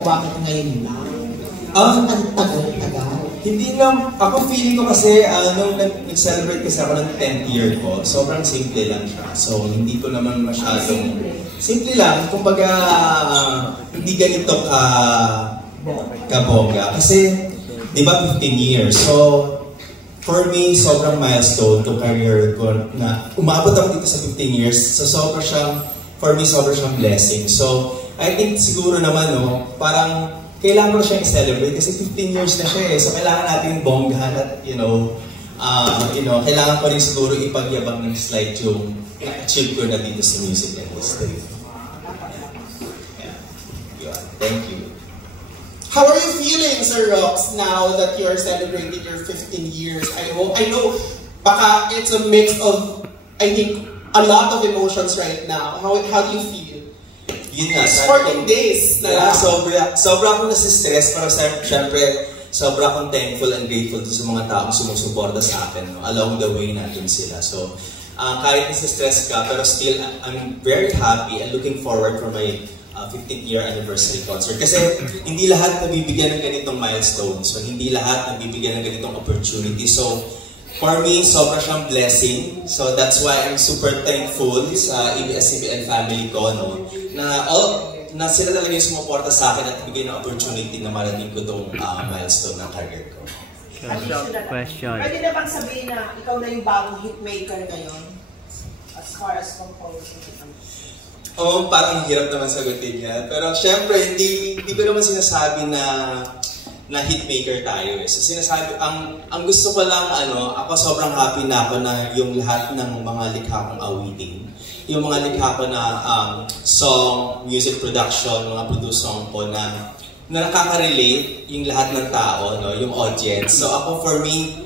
Bakit ngayon lang? Ang tagal-tagal. Hindi lang, ako feeling ko kasi nung nag-celebrate kasi ako ng 10th year ko, sobrang simple lang siya. So hindi ko naman masyadong, simple lang, kumbaga hindi ganito kabongga. Kasi di ba 15 years? So for me, sobrang milestone to career ko na umabot ako dito sa 15 years. So sobrang siyang, for me, sobrang siyang blessing. So I think siguro naman, no, parang kailangan ko siyang i-celebrate kasi 15 years na siya eh. So kailangan natin bonggahan at, kailangan ko rin siguro ipagyabang ng slight yung achieve ko na dito sa music industry. Yeah. Thank you. How are you feeling, Sir Rox, now that you're celebrating your 15 years? I know, baka it's a mix of, I think, a lot of emotions right now. How do you feel? Yun nga, 14 days na lang. Sobra ako nasi-stress, pero syempre, sobra akong thankful and grateful sa mga taong sumusuporta sa akin, no? Along the way natin sila. So, kahit nasi-stress ka, pero still, I'm very happy and looking forward for my 15th year anniversary concert. Kasi hindi lahat nabibigyan ng ganitong milestone. So, hindi lahat nabibigyan ng ganitong opportunity. So, for me, sobra siyang blessing. So that's why I'm super thankful sa ABS-CBN family ko, no? Na sila talaga yung sumuporta sa akin at bigay ng opportunity na marating ko itong milestone ng career ko. Question. Pwede na bang sabihin na ikaw na yung bagong hitmaker ngayon? As far as composing? Oo, parang hirap naman sagutin niya. Pero syempre, hindi ko naman sinasabi na hitmaker tayo eh. So sinasabi, ang gusto ko lang, ako sobrang happy na ako na yung lahat ng mga likha kong awitin, yung mga likha ko na song, music production, mga produce song ko na nakaka-relate yung lahat ng tao, no? Yung audience. So ako, for me,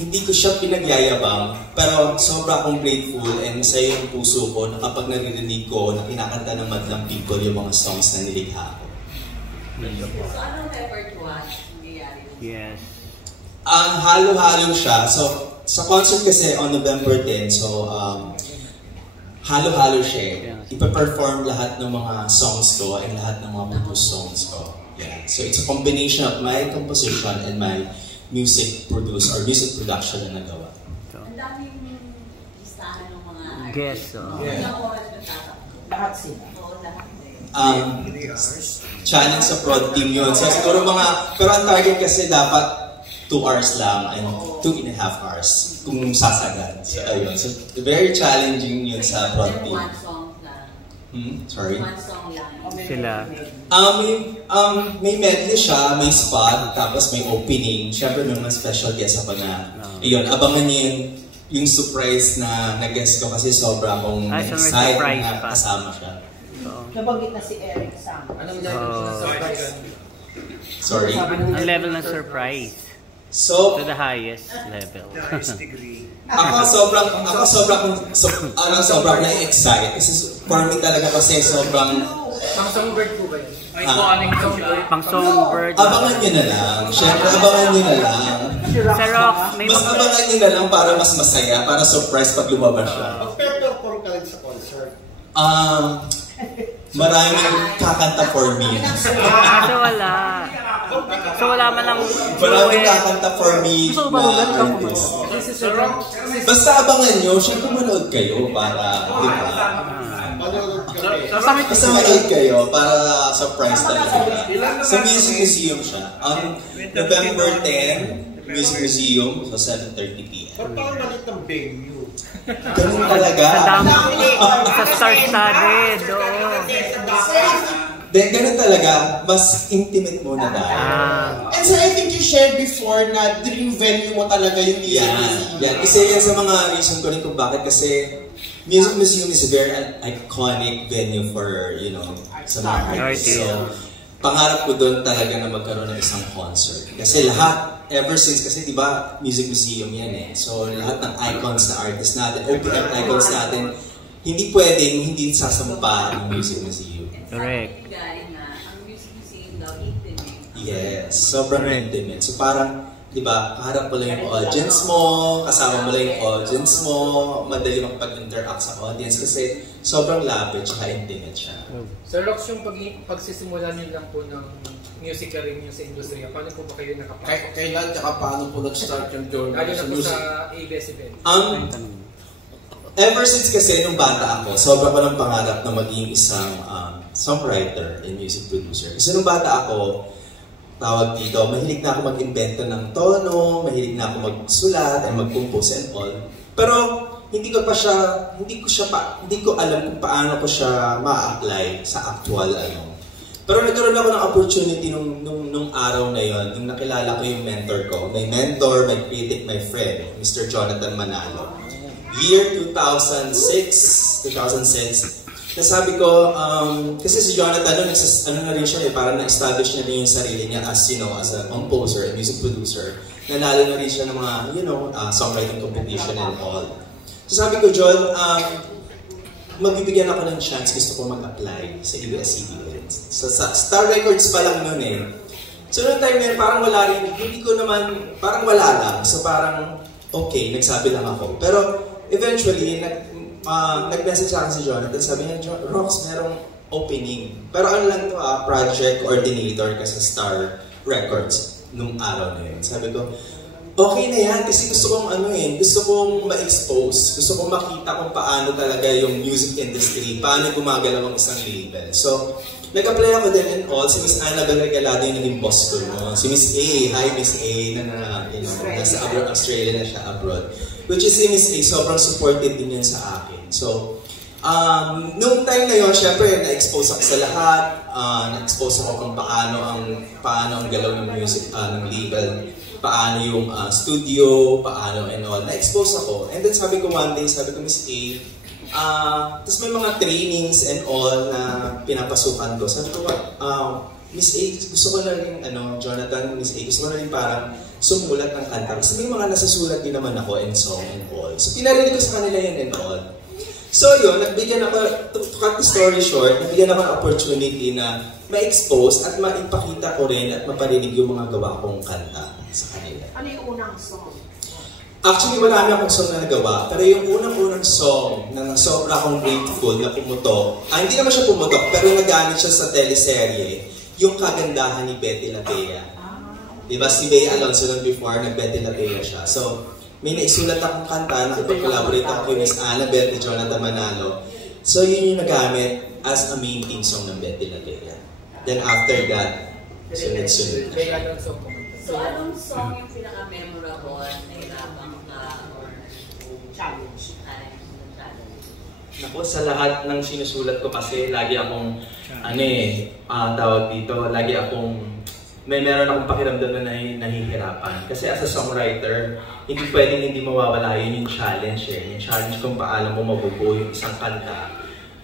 hindi ko siya pinagyayabang, pero sobra akong grateful and masaya yung puso ko na kapag naririnig ko na kinakanta ng madlang people yung mga songs na nilikha ko. So, anong repertoire nangyayari? Yes. Halo-halo siya. So, sa concert kasi on November 10, so halo-halo siya. Ipa-perform lahat ng mga songs ko and lahat ng mga produced songs ko. Yeah. So, it's a combination of my composition and my music production na nagawa. Ang daming listahan ng mga Guess. Lahat sila. Oo, lahat. Challenge sa prod team yun. So siguro pero ang target kasi dapat 2 hours lang and 2.5 hours kung sasagad. So ayun. So very challenging yun sa prod team. One song lang. Sorry? One song lang. Sila. May medley siya, may spot, tapos may opening. Siyempre may mga special guest ako na ayun, abangan niyo yung surprise na nag-guest ko kasi sobra akong excited na kasama siya. Nabanggit na si Eric Sam. Anong level ng surprise? Sorry? Ang level ng surprise. So, To the highest level. ako sobrang na-excite kasi for me talaga kasi sobrang Pang songbird po ba yun? Pang songbird. abangan nyo na lang. Siyempre, abangan nyo na lang. Sir Rox, may Mas abangan nyo na lang para mas masaya, para surprise pag lumabas siya. Mag-perform ka rin sa concert. Maraming kakanta for me. kaso wala. So wala man lang Maraming kakanta for me na artist. Basta abangan nyo, siyempre manood kayo para, di ba? Basta manood kayo para surprise talaga. Sa Music Museum siya. On November 10, Music Museum, so 7:30 p.m. Ba't parang malit ng venue? Ganun talaga. Sa dami. Sa star-studded. Then, ganun talaga. Mas intimate muna tayo. And so I think you shared before na dream venue mo talaga yung Music Museum. Yan. Isa yan sa mga reason ko rin kung bakit kasi Music Museum is a very iconic venue for, sa mga artists. So, pangarap ko doon talaga na magkaroon ng isang concert. Kasi lahat, ever since, kasi diba, Music Museum yan eh. So, lahat ng icons na artists natin, OPM icons natin, hindi pwedeng hindi sasampa ng Music Museum. Correct. Ang Music Museum daw, intimate. Yes, sobrang intimate. So parang di ba, kaharap mo lang yung audience mo, kasama mo lang yung audience mo, madali makapag-interact sa audience kasi sobrang lapit tsaka intimate siya. Sir Rox, yung pagsisimula niyo lang po ng music career niyo sa industriya, paano po ba kayo nakapasok? Kailan tsaka paano po nag-start yung journey Lalo na sa po music? sa ABS-CBN. Ever since kasi nung bata ako, sobra ko ng pangarap na maging isang songwriter and music producer. Kasi nung bata ako, tawag dito, mahilig na ako mag-invento ng tono, mahilig na ako magsulat and mag-compose and all. Pero hindi ko alam kung paano ko siya ma-apply sa actual Pero nagkaroon ako ng opportunity nung araw na yon, nung nakilala ko yung mentor ko. My mentor, my critic, my friend, Mr. Jonathan Manalo. Year 2006, nasabi ko, kasi si Jonathan, na rin siya parang na-establish na rin yung sarili niya as a composer and music producer. Nanalo na rin siya ng mga, songwriting competition and all. So sabi ko, John, magbibigyan ako ng chance, gusto ko mag-apply sa ABS-CBN. So sa Star Records pa lang nun So noong time na parang wala rin, parang wala lang. So parang, okay, nagsabi lang ako. Pero eventually, nag-message sa akin si Jonathan, sabi niya, Rox, merong opening. Pero ano lang to, project coordinator ka sa Star Records nung araw na yun. Sabi ko, okay na yan kasi gusto kong ma-expose, gusto kong makita kung paano talaga yung music industry, paano gumagalaw ang isang label. So, nag-apply ako din and all, si Miss Annabel Regalado yung naging boss ko, no? Si Miss A, hi Miss A, nasa Australia na siya abroad. Which is si Miss A, sobrang supportive din yan sa akin. So, nung time na yun, syempre, na-expose ako sa lahat, na-expose ako kung paano ang galaw ng music, ng label, paano yung studio, paano and all. Na-expose ako. And then sabi ko one day, sabi ko, Miss A, tapos may mga trainings and all na pinapasukan ko. Sabi ko, Miss A, gusto ko na rin, Jonathan, Miss A, gusto ko na rin parang sumulat ng kanta. Kasi may mga nasasulat din naman ako and song and all. So, pinarinig ko sa kanila yan and all. So, yun, nagbigyan ako, to cut the story short, nagbigyan ako ng opportunity na ma-expose at maipakita ko rin at maparinig yung mga gawa kong kanta sa kanila. Ano yung unang song? Actually, marami akong song na nagawa, pero yung unang-unang song na sobra akong grateful na pumutok, hindi naman siya pumutok, pero nagamit siya sa teleserye, yung Kagandahan ni Betty La Bea. Diba, si Bea Alonso nung before, nag-Betty La Bea siya. So, may naisulat akong kanta, nakipag-collaborate ako kay Miss Annabel ni Jonathan Manalo. So, yun yung nagamit as a main theme song ng Betty La Bea. Then after that, sunod-sunod na siya. So, anong song yung pinaka-memorable na hirapang ka or challenge? Naku, sa lahat ng sinusulat ko kasi lagi akong, tawag dito, lagi akong, meron akong pakiramdam na nahihirapan. Kasi as a songwriter, hindi pwedeng hindi mawawala yun yung challenge Yung challenge kung paano mo mabubuo yung isang kanta.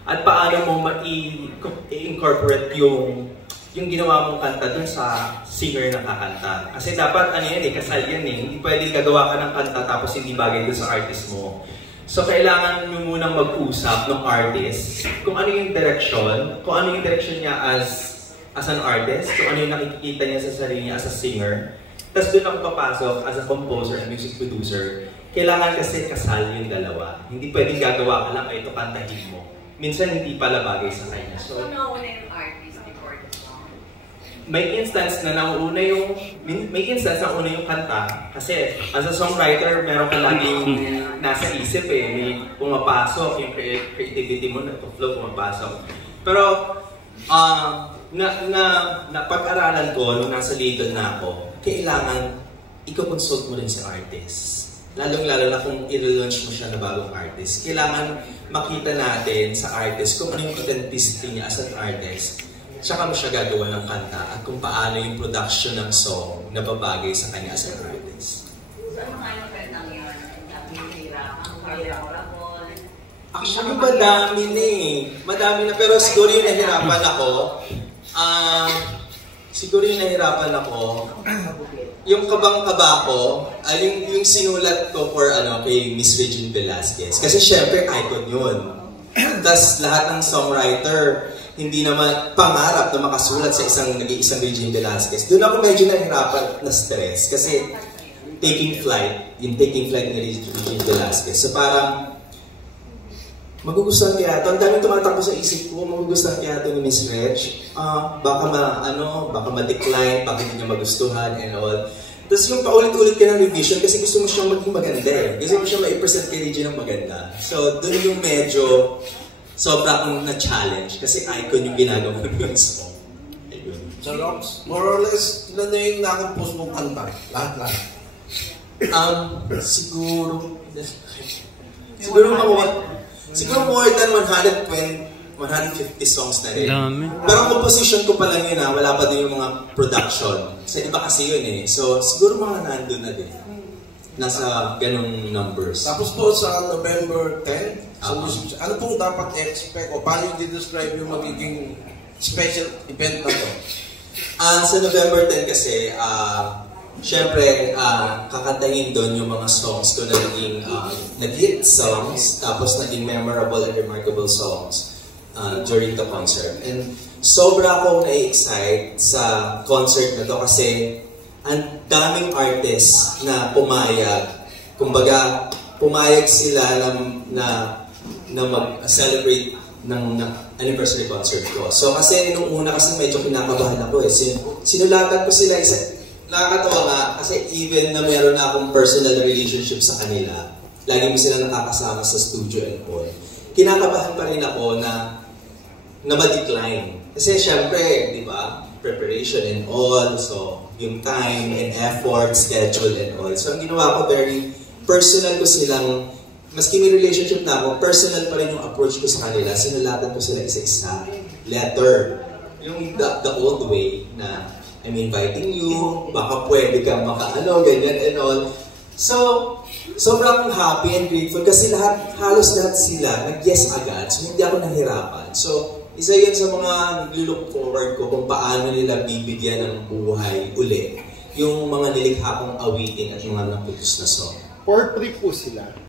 At paano mo i-incorporate yung ginawa mong kanta dun sa singer na kakanta. Kasi dapat, kasal yan Hindi pwedeng gagawa ka ng kanta tapos hindi bagay dun sa artist mo. So, kailangan nyo munang mag-usap ng artist kung ano yung direction, niya as an artist, kung ano yung nakikita niya sa sarili niya as a singer. Tapos doon ako papasok as a composer and music producer. Kailangan kasi kasal yung dalawa. Hindi pwedeng gagawa ka lang, ito kantahin mo. Minsan hindi pala bagay sa kanya. So, nauna yung artist before the song? May instance na nauna yung kanta. Kasi as a songwriter, meron ka laging nasa isip may pumapasok, yung creativity mo na flow pumapasok. Pero, napag-aralan ko nung nasa label na ako, kailangan i-consult mo rin sa artist. Lalong-lalo na kung i-launch mo siya na bagong artist. Kailangan makita natin sa artist kung ano yung authenticity niya as an artist. Tsaka mo siya gagawa ng kanta at kung paano yung production ng song na babagay sa kanya as an artist. So, ano nga yung kantang yun? Ang memorable? Actually, madami na. Pero siguro yung nahirapan ako, yung kabang-kaba ko, yung sinulat ko for kay Miss Regine Velasquez. Kasi syempre, icon yun. Tapos lahat ng songwriter, hindi naman pangarap na makasulat sa isang Regine Velasquez. Doon ako medyo nahirapan na stress. Kasi Taking Flight ni Regine Velasquez. So parang, magugustuhan kaya ito. Ang daming tumatakbo sa isip ko, magugustuhan kaya ito ni Miss Reg. Baka ma-decline, baka hindi niya magustuhan and all. Tapos yung paulit-ulit ka ng revision kasi gusto mo siyang maging maganda eh. Gusto mo siyang ma-present kay Regine ng maganda. So dun yung medyo sobra akong na-challenge kasi icon yung ginagawa ko yung song. So Rox, more or less, ilan na yung nakapost mong kanta? Lahat. Siguro more than 150 songs na rin. Dami. Pero ang composition ko pa lang yun wala pa din yung mga production. Sa iba kasi yun eh. So siguro mga nandun na din. Nasa ganong numbers. Tapos po sa November 10, ano pong dapat expect o paano yung describe yung magiging special event na to? Sa November 10 kasi, syempre, kakantahin doon yung mga songs ko na naging nag-hit songs, tapos naging memorable and remarkable songs during the concert. And sobra akong na-excite sa concert na to kasi ang daming artists na pumayag. Kumbaga, pumayag sila na mag-celebrate ng anniversary concert ko. So kasi nung una kasi medyo kinakabahan ako eh. Sinulatan ko sila nakakatawa nga kasi even na meron na akong personal relationship sa kanila, lagi mo sila nakakasama sa studio and all. Kinakabahan pa rin ako na ma-decline. Kasi syempre, di ba, preparation and all, so yung time and effort, schedule and all. So ang ginawa ko, very personal ko silang, maski may relationship na ako, personal pa rin yung approach ko sa kanila. Sinulatan ko sila isa-isa. Letter. Yung the old way na I'm inviting you, baka pwede kang ganyan and all. So, sobrang happy and grateful kasi halos lahat sila nag-yes agad. So, hindi ako nahirapan. So, isa yun sa mga nag-look forward ko kung paano nila bibigyan ng buhay uli yung mga nilikha kong awitin at mga naputos na song. Portrait po sila.